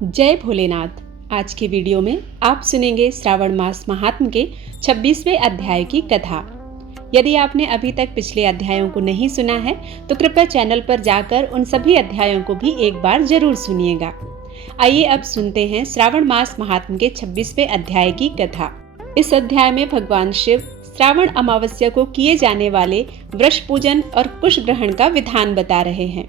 जय भोलेनाथ। आज के वीडियो में आप सुनेंगे श्रावण मास महात्म के 26वें अध्याय की कथा। यदि आपने अभी तक पिछले अध्यायों को नहीं सुना है तो कृपया चैनल पर जाकर उन सभी अध्यायों को भी एक बार जरूर सुनिएगा। आइए अब सुनते हैं श्रावण मास महात्म के 26वें अध्याय की कथा। इस अध्याय में भगवान शिव श्रावण अमावस्या को किए जाने वाले वृष पूजन और कुश ग्रहण का विधान बता रहे हैं।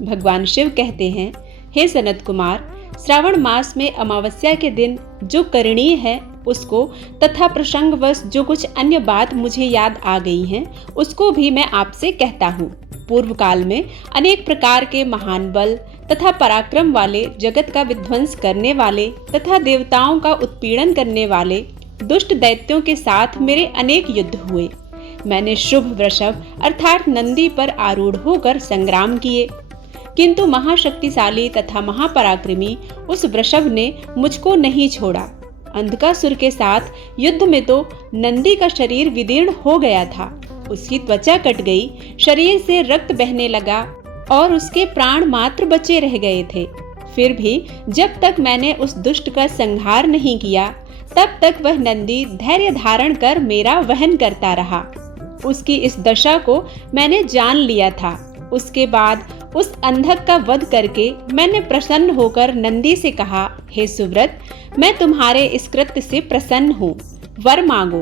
भगवान शिव कहते हैं, हे सनत कुमार, श्रावण मास में अमावस्या के दिन जो करणीय है उसको तथा प्रसंगवश जो कुछ अन्य बात मुझे याद आ गई हैं उसको भी मैं आपसे कहता हूँ। पूर्व काल में अनेक प्रकार के महान बल तथा पराक्रम वाले, जगत का विध्वंस करने वाले तथा देवताओं का उत्पीड़न करने वाले दुष्ट दैत्यों के साथ मेरे अनेक युद्ध हुए। मैंने शुभ वृषभ अर्थात नंदी पर आरूढ़ होकर संग्राम किए, किंतु महाशक्तिशाली तथा महापराक्रमी उस वृषभ ने मुझको नहीं छोड़ा। अंधकासुर के साथ युद्ध में तो नंदी का शरीर विदीर्ण हो गया था, उसकी त्वचा कट गई, शरीर से रक्त बहने लगा और उसके प्राण मात्र बचे रह गए थे। फिर भी जब तक मैंने उस दुष्ट का संहार नहीं किया तब तक वह नंदी धैर्य धारण कर मेरा वहन करता रहा। उसकी इस दशा को मैंने जान लिया था। उसके बाद उस अंधक का वध करके मैंने प्रसन्न होकर नंदी से कहा, हे सुव्रत, मैं तुम्हारे इस कृत्य से प्रसन्न हूँ। वर मांगो,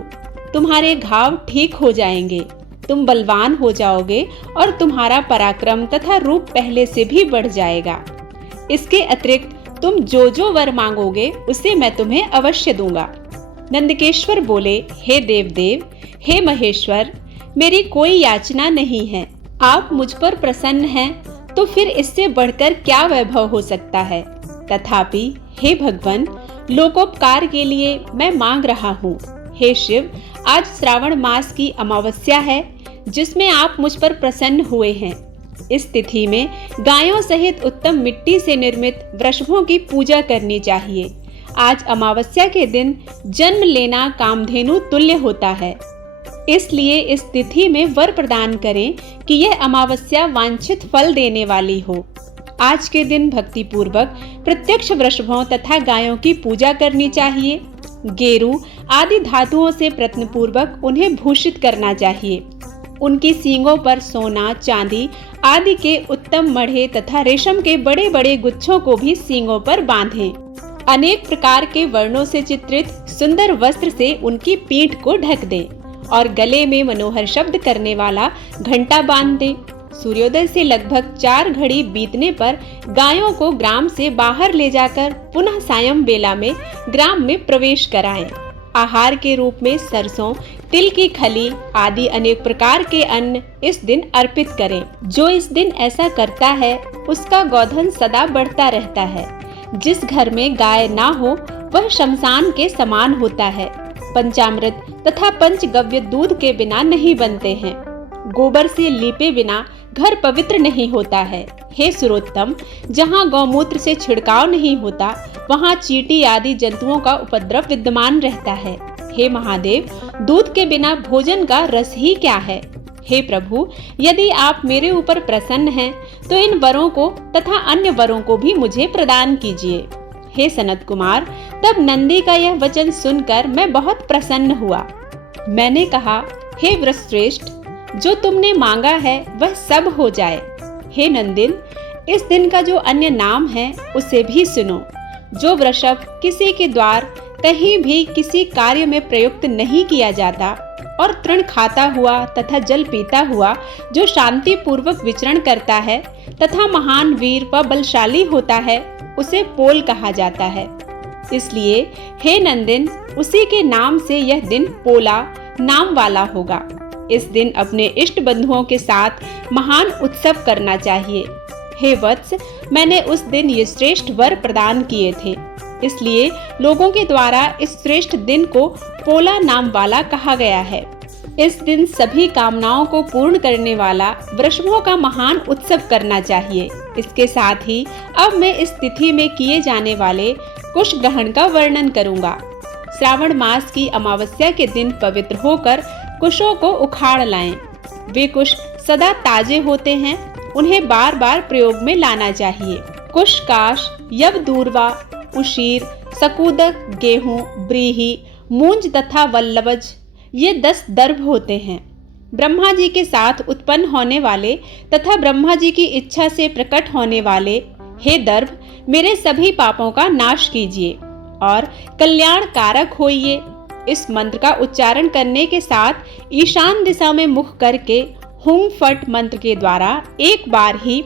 तुम्हारे घाव ठीक हो जाएंगे, तुम बलवान हो जाओगे और तुम्हारा पराक्रम तथा रूप पहले से भी बढ़ जाएगा। इसके अतिरिक्त तुम जो जो वर मांगोगे उसे मैं तुम्हें अवश्य दूंगा। नंदकेश्वर बोले, हे देवदेव, हे महेश्वर, मेरी कोई याचना नहीं है। आप मुझ पर प्रसन्न हैं तो फिर इससे बढ़कर क्या वैभव हो सकता है। तथापि हे भगवान, लोकोपकार के लिए मैं मांग रहा हूँ। हे शिव, आज श्रावण मास की अमावस्या है जिसमें आप मुझ पर प्रसन्न हुए हैं। इस तिथि में गायों सहित उत्तम मिट्टी से निर्मित वृषभों की पूजा करनी चाहिए। आज अमावस्या के दिन जन्म लेना कामधेनु तुल्य होता है, इसलिए इस तिथि में वर प्रदान करें कि यह अमावस्या वांछित फल देने वाली हो। आज के दिन भक्ति पूर्वक प्रत्यक्ष वृषभों तथा गायों की पूजा करनी चाहिए। गेरू आदि धातुओं से प्रयत्न पूर्वक उन्हें भूषित करना चाहिए। उनकी सींगों पर सोना, चांदी आदि के उत्तम मढ़े तथा रेशम के बड़े बड़े गुच्छों को भी सींगों पर बांधें। अनेक प्रकार के वर्णों से चित्रित सुंदर वस्त्र से उनकी पीठ को ढक दें और गले में मनोहर शब्द करने वाला घंटा बांध दें। सूर्योदय से लगभग 4 घड़ी बीतने पर गायों को ग्राम से बाहर ले जाकर पुनः सायं बेला में ग्राम में प्रवेश कराएं। आहार के रूप में सरसों, तिल की खली आदि अनेक प्रकार के अन्न इस दिन अर्पित करें। जो इस दिन ऐसा करता है उसका गोधन सदा बढ़ता रहता है। जिस घर में गाय ना हो वह शमशान के समान होता है। पंचामृत तथा पंचगव्य दूध के बिना नहीं बनते हैं। गोबर से लीपे बिना घर पवित्र नहीं होता है। हे सुरोत्तम, जहाँ गौमूत्र से छिड़काव नहीं होता वहाँ चींटी आदि जंतुओं का उपद्रव विद्यमान रहता है। हे महादेव, दूध के बिना भोजन का रस ही क्या है। हे प्रभु, यदि आप मेरे ऊपर प्रसन्न हैं तो इन वरों को तथा अन्य वरों को भी मुझे प्रदान कीजिए। हे सनत कुमार, तब नंदी का यह वचन सुनकर मैं बहुत प्रसन्न हुआ। मैंने कहा, हे वृषश्रेष्ठ, जो तुमने मांगा है वह सब हो जाए। हे नंदिन, इस दिन का जो अन्य नाम है उसे भी सुनो। जो वृषभ किसी के द्वार कहीं भी किसी कार्य में प्रयुक्त नहीं किया जाता और तृण खाता हुआ तथा जल पीता हुआ जो शांति पूर्वक विचरण करता है तथा महान वीर व बलशाली होता है उसे पोल कहा जाता है। इसलिए हे नंदिन, उसी के नाम से यह दिन पोला नाम वाला होगा। इस दिन अपने इष्ट बंधुओं के साथ महान उत्सव करना चाहिए। हे वत्स, मैंने उस दिन ये श्रेष्ठ वर प्रदान किए थे, इसलिए लोगों के द्वारा इस श्रेष्ठ दिन को पोला नाम वाला कहा गया है। इस दिन सभी कामनाओं को पूर्ण करने वाला वृषभों का महान उत्सव करना चाहिए। इसके साथ ही अब मैं इस तिथि में किए जाने वाले कुश ग्रहण का वर्णन करूंगा। श्रावण मास की अमावस्या के दिन पवित्र होकर कुशों को उखाड़ लाएं। वे कुश सदा ताजे होते हैं, उन्हें बार बार प्रयोग में लाना चाहिए। कुश काश यवदूर्वा, उशीर, सकूदक, गेहूं, ब्रीही, मूंज तथा वल्लवज, ये 10 दर्भ होते हैं। ब्रह्मा जी के साथ उत्पन्न होने वाले तथा ब्रह्मा जी की इच्छा से प्रकट होने वाले, हे दर्भ, मेरे सभी पापों का नाश कीजिए और कल्याण कारक होइए। इस मंत्र का उच्चारण करने के साथ ईशान दिशा में मुख करके हुंग फट मंत्र के द्वारा एक बार ही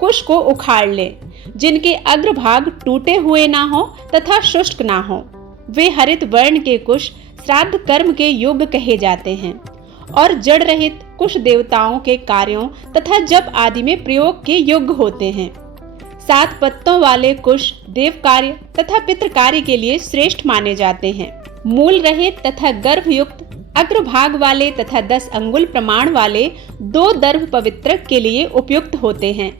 कुश को उखाड़ लें। जिनके अग्रभाग टूटे हुए ना हो तथा शुष्क ना हो, वे हरित वर्ण के कुश श्राद्ध कर्म के योग्य कहे जाते हैं और जड़ रहित कुश देवताओं के कार्यों तथा जप आदि में प्रयोग के योग्य होते हैं। 7 पत्तों वाले कुश देव कार्य तथा पितृ कार्य के लिए श्रेष्ठ माने जाते हैं। मूल रहित तथा गर्भयुक्त अग्रभाग वाले तथा 10 अंगुल प्रमाण वाले 2 दर्भ पवित्रक के लिए उपयुक्त होते हैं।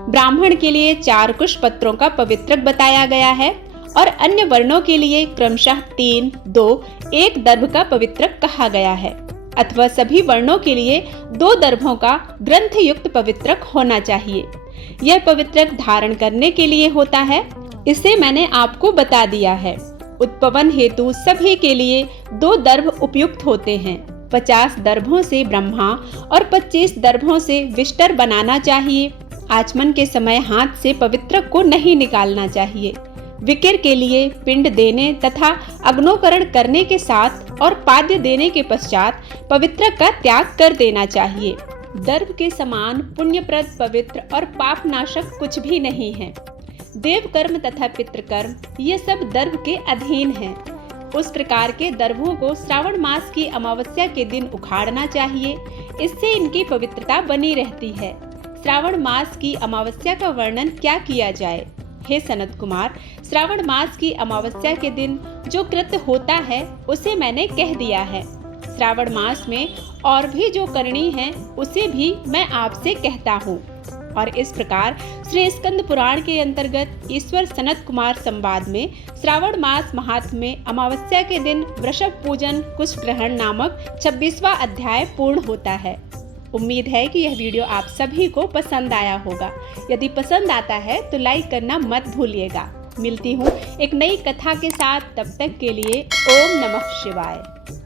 ब्राह्मण के लिए 4 कुश पत्रों का पवित्रक बताया गया है और अन्य वर्णों के लिए क्रमशः 3, 2, 1 दर्भ का पवित्रक कहा गया है, अथवा सभी वर्णों के लिए 2 दर्भों का ग्रंथ युक्त पवित्रक होना चाहिए। यह पवित्रक धारण करने के लिए होता है, इसे मैंने आपको बता दिया है। उत्पवन हेतु सभी के लिए 2 दर्भ उपयुक्त होते हैं। 50 दर्भों से ब्रह्मा और 25 दर्भों से विष्टर बनाना चाहिए। आचमन के समय हाथ से पवित्रक को नहीं निकालना चाहिए। विकिर के लिए पिंड देने तथा अग्नोकरण करने के साथ और पाद्य देने के पश्चात पवित्रक का त्याग कर देना चाहिए। दर्भ के समान पुण्यप्रद, पवित्र और पापनाशक कुछ भी नहीं है। देव कर्म तथा पितृकर्म ये सब दर्भ के अधीन हैं। उस प्रकार के दर्भों को श्रावण मास की अमावस्या के दिन उखाड़ना चाहिए, इससे इनकी पवित्रता बनी रहती है। श्रावण मास की अमावस्या का वर्णन क्या किया जाए? हे सनत कुमार, श्रावण मास की अमावस्या के दिन जो कृत्य होता है उसे मैंने कह दिया है। श्रावण मास में और भी जो करनी है उसे भी मैं आपसे कहता हूँ। और इस प्रकार श्री स्कंद पुराण के अंतर्गत ईश्वर सनत कुमार संवाद में श्रावण मास महात्म्य में अमावस्या के दिन वृषभ पूजन कुश ग्रहण नामक 26वां अध्याय पूर्ण होता है। उम्मीद है कि यह वीडियो आप सभी को पसंद आया होगा। यदि पसंद आता है तो लाइक करना मत भूलिएगा। मिलती हूँ एक नई कथा के साथ, तब तक के लिए ओम नमः शिवाय।